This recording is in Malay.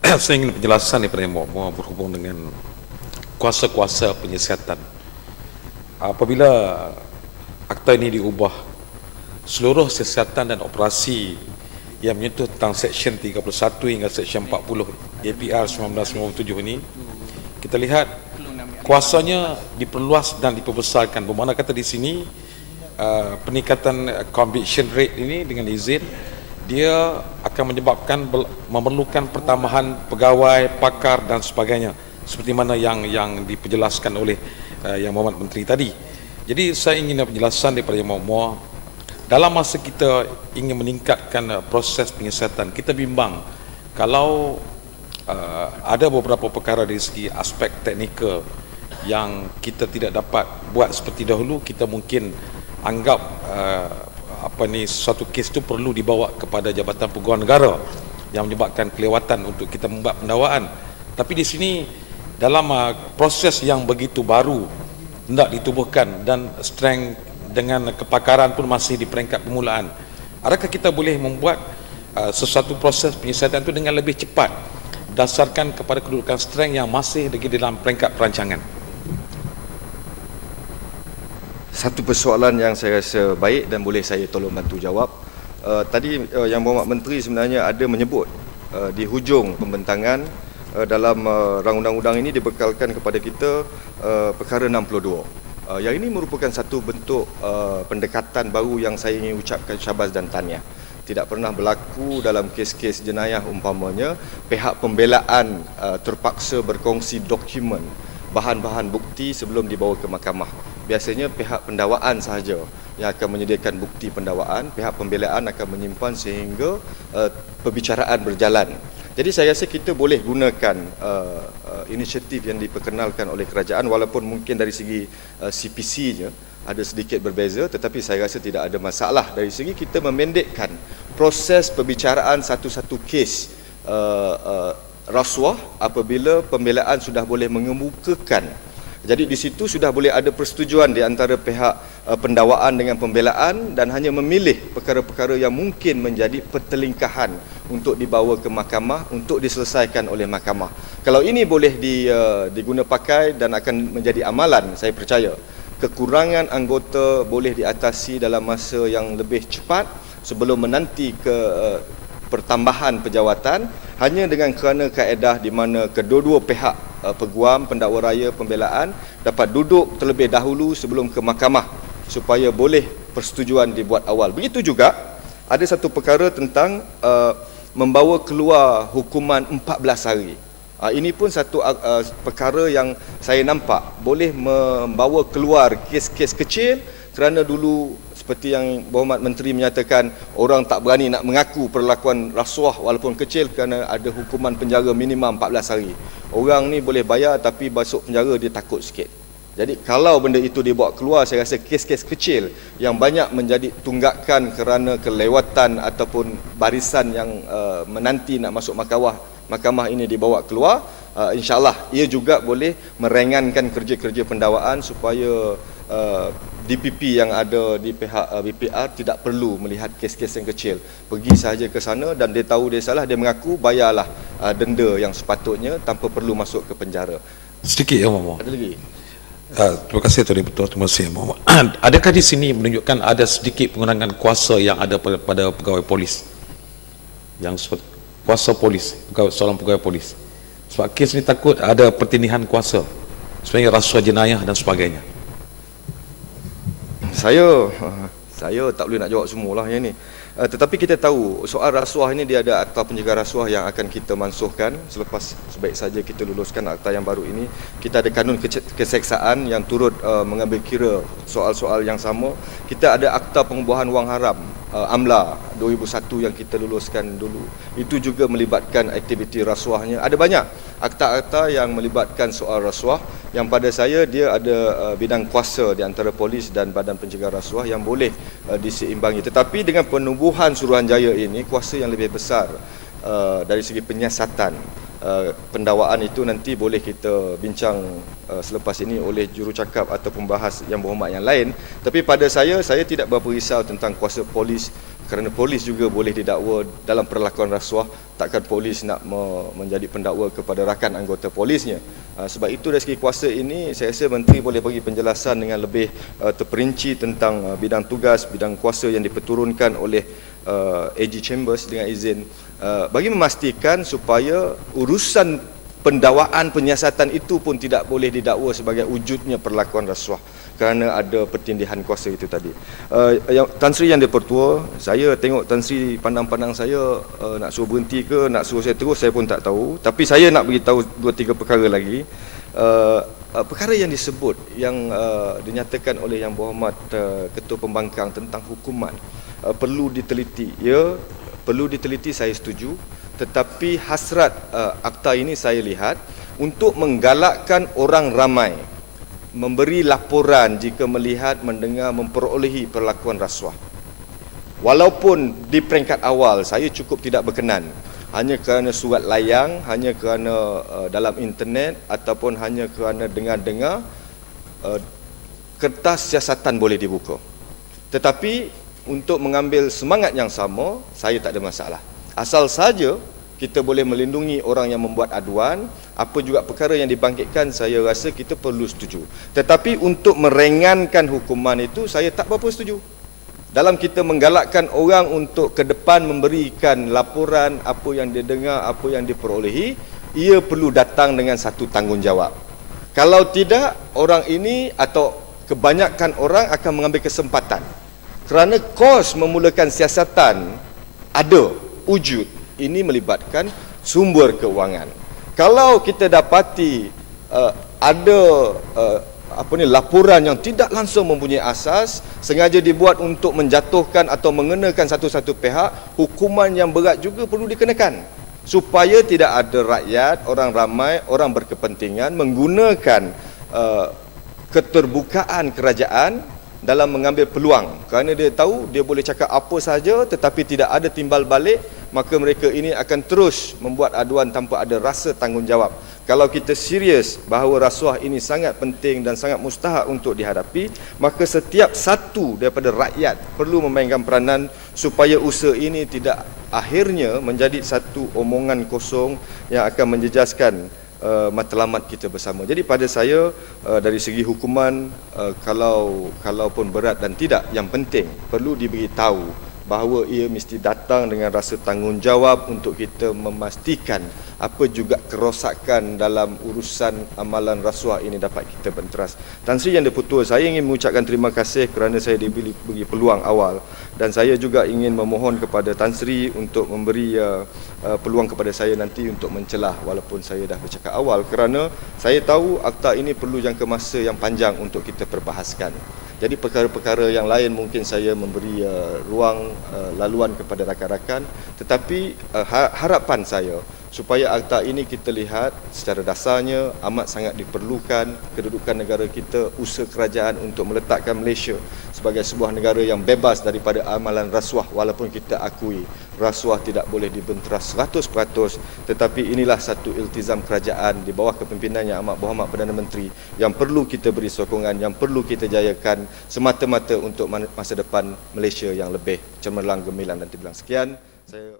Saya ingin penjelasan daripada Yang Muhammad berhubung dengan kuasa-kuasa penyiasatan. Apabila akta ini diubah, seluruh siasatan dan operasi yang menyentuh tentang Seksyen 31 hingga Seksyen 40 APR 1997 ini, kita lihat kuasanya diperluas dan diperbesarkan. Bermakna kata di sini peningkatan conviction rate ini dengan izin dia akan menyebabkan memerlukan pertambahan pegawai, pakar dan sebagainya, seperti mana yang diperjelaskan oleh Yang Muhammad Menteri tadi. Jadi saya ingin penjelasan daripada Yang Muhammad, dalam masa kita ingin meningkatkan proses penyiasatan, kita bimbang kalau ada beberapa perkara dari segi aspek teknikal yang kita tidak dapat buat seperti dahulu, kita mungkin anggap suatu kes itu perlu dibawa kepada Jabatan Peguam Negara yang menyebabkan kelewatan untuk kita membuat pendakwaan. Tapi di sini dalam proses yang begitu baru hendak ditubuhkan dan strength dengan kepakaran pun masih di peringkat permulaan, adakah kita boleh membuat sesuatu proses penyiasatan itu dengan lebih cepat berdasarkan kepada kedudukan strength yang masih lagi dalam peringkat perancangan? Satu persoalan yang saya rasa baik dan boleh saya tolong bantu jawab. Tadi Yang Muhammad Menteri sebenarnya ada menyebut di hujung pembentangan dalam rang undang-undang ini dibekalkan kepada kita perkara 62. Yang ini merupakan satu bentuk pendekatan baru yang saya ingin ucapkan syabas dan tahniah. Tidak pernah berlaku dalam kes-kes jenayah umpamanya pihak pembelaan terpaksa berkongsi dokumen, bahan-bahan bukti sebelum dibawa ke mahkamah. Biasanya pihak pendakwaan sahaja yang akan menyediakan bukti pendakwaan, pihak pembelaan akan menyimpan sehingga perbicaraan berjalan. Jadi saya rasa kita boleh gunakan inisiatif yang diperkenalkan oleh kerajaan, walaupun mungkin dari segi CPC-nya ada sedikit berbeza, tetapi saya rasa tidak ada masalah dari segi kita memendekkan proses perbicaraan satu-satu kes rasuah apabila pembelaan sudah boleh mengemukakan. Jadi di situ sudah boleh ada persetujuan di antara pihak pendakwaan dengan pembelaan dan hanya memilih perkara-perkara yang mungkin menjadi pertelingkahan untuk dibawa ke mahkamah untuk diselesaikan oleh mahkamah. Kalau ini boleh diguna pakai dan akan menjadi amalan, saya percaya kekurangan anggota boleh diatasi dalam masa yang lebih cepat sebelum menanti ke pertambahan pejawatan, hanya dengan kerana kaedah di mana kedua-dua pihak peguam, pendakwa raya, pembelaan dapat duduk terlebih dahulu sebelum ke mahkamah supaya boleh persetujuan dibuat awal. Begitu juga ada satu perkara tentang membawa keluar hukuman 14 hari. Ini pun satu perkara yang saya nampak boleh membawa keluar kes-kes kecil, kerana dulu seperti yang Berhormat Menteri menyatakan, orang tak berani nak mengaku perlakuan rasuah walaupun kecil kerana ada hukuman penjara minimum 14 hari. Orang ni boleh bayar tapi masuk penjara dia takut sikit. Jadi kalau benda itu dibawa keluar, saya rasa kes-kes kecil yang banyak menjadi tunggakan kerana kelewatan ataupun barisan yang menanti nak masuk mahkamah ini dibawa keluar, insya-Allah ia juga boleh meringankan kerja-kerja pendakwaan supaya DPP yang ada di pihak BPR tidak perlu melihat kes-kes yang kecil. Pergi sahaja ke sana dan dia tahu dia salah, dia mengaku, bayarlah denda yang sepatutnya tanpa perlu masuk ke penjara. Sedikit ya Muhammad. Ada lagi? Terima kasih Tuan Betul, terima kasih Muhammad. Adakah di sini menunjukkan ada sedikit pengurangan kuasa yang ada pada pegawai polis? Yang kuasa polis, seorang pegawai polis. Sebab kes ni takut ada pertindihan kuasa, sebenarnya rasuah jenayah dan sebagainya. Saya tak boleh nak jawab semualah yang ni. Tetapi kita tahu soal rasuah ini dia ada akta pencegahan rasuah yang akan kita mansuhkan selepas sebaik saja kita luluskan akta yang baru ini. Kita ada kanun keseksaan yang turut mengambil kira soal-soal yang sama. Kita ada akta pengubahan wang haram AMLA 2001 yang kita luluskan dulu. Itu juga melibatkan aktiviti rasuahnya. Ada banyak akta-akta yang melibatkan soal rasuah yang pada saya dia ada bidang kuasa di antara polis dan Badan Pencegahan Rasuah yang boleh diseimbangi. Tetapi dengan penubuhan Suruhanjaya ini, kuasa yang lebih besar dari segi penyiasatan pendakwaan itu nanti boleh kita bincang selepas ini oleh jurucakap atau pembahas yang berhormat yang lain. Tapi pada saya tidak berapa risau tentang kuasa polis kerana polis juga boleh didakwa dalam perlakuan rasuah, takkan polis nak menjadi pendakwa kepada rakan anggota polisnya. Sebab itu dari segi kuasa ini, saya rasa Menteri boleh bagi penjelasan dengan lebih terperinci tentang bidang tugas, bidang kuasa yang diperturunkan oleh AG Chambers dengan izin, bagi memastikan supaya urusan pendakwaan penyiasatan itu pun tidak boleh didakwa sebagai wujudnya perlakuan rasuah kerana ada pertindihan kuasa itu tadi. Tan Sri Yang di-Pertua, saya tengok Tan Sri pandang-pandang saya nak suruh berhenti ke, nak suruh saya terus, saya pun tak tahu. Tapi saya nak beritahu 2-3 perkara lagi. Perkara yang disebut, yang dinyatakan oleh Yang Berhormat Ketua Pembangkang tentang hukuman, perlu diteliti. Ya, perlu diteliti, saya setuju. Tetapi hasrat akta ini saya lihat untuk menggalakkan orang ramai memberi laporan jika melihat, mendengar, memperolehi perlakuan rasuah. Walaupun di peringkat awal saya cukup tidak berkenan, hanya kerana surat layang, hanya kerana dalam internet, ataupun hanya kerana dengar-dengar, kertas siasatan boleh dibuka. Tetapi untuk mengambil semangat yang sama, saya tak ada masalah. Asal saja kita boleh melindungi orang yang membuat aduan, apa juga perkara yang dibangkitkan, saya rasa kita perlu setuju. Tetapi untuk meringankan hukuman itu, saya tak berapa setuju. Dalam kita menggalakkan orang untuk ke depan memberikan laporan apa yang dia dengar, apa yang diperolehi, ia perlu datang dengan satu tanggungjawab. Kalau tidak, orang ini atau kebanyakan orang akan mengambil kesempatan. Kerana kos memulakan siasatan ada, wujud. Ini melibatkan sumber keuangan. Kalau kita dapati ada laporan yang tidak langsung mempunyai asas, sengaja dibuat untuk menjatuhkan atau mengenakan satu-satu pihak, hukuman yang berat juga perlu dikenakan. Supaya tidak ada rakyat, orang ramai, orang berkepentingan menggunakan keterbukaan kerajaan dalam mengambil peluang, kerana dia tahu dia boleh cakap apa saja tetapi tidak ada timbal balik, maka mereka ini akan terus membuat aduan tanpa ada rasa tanggungjawab. Kalau kita serius bahawa rasuah ini sangat penting dan sangat mustahak untuk dihadapi, maka setiap satu daripada rakyat perlu memainkan peranan supaya usaha ini tidak akhirnya menjadi satu omongan kosong yang akan menjejaskan matlamat kita bersama. Jadi pada saya, dari segi hukuman, kalaupun berat dan tidak, yang penting perlu diberitahu bahawa ia mesti datang dengan rasa tanggungjawab untuk kita memastikan apa juga kerosakan dalam urusan amalan rasuah ini dapat kita benteras. Tan Sri Yang di-Pertua, saya ingin mengucapkan terima kasih kerana saya diberi peluang awal, dan saya juga ingin memohon kepada Tan Sri untuk memberi peluang kepada saya nanti untuk mencelah walaupun saya dah bercakap awal, kerana saya tahu akta ini perlu jangka masa yang panjang untuk kita perbahaskan. Jadi perkara-perkara yang lain mungkin saya memberi ruang laluan kepada rakan-rakan, tetapi harapan saya supaya akta ini kita lihat secara dasarnya amat sangat diperlukan kedudukan negara kita, usaha kerajaan untuk meletakkan Malaysia sebagai sebuah negara yang bebas daripada amalan rasuah, walaupun kita akui rasuah tidak boleh dibenteras 100%, tetapi inilah satu iltizam kerajaan di bawah kepimpinan Yang Amat Berhormat Perdana Menteri yang perlu kita beri sokongan, yang perlu kita jayakan semata-mata untuk masa depan Malaysia yang lebih cemerlang, gemilang dan timbang. Sekian saya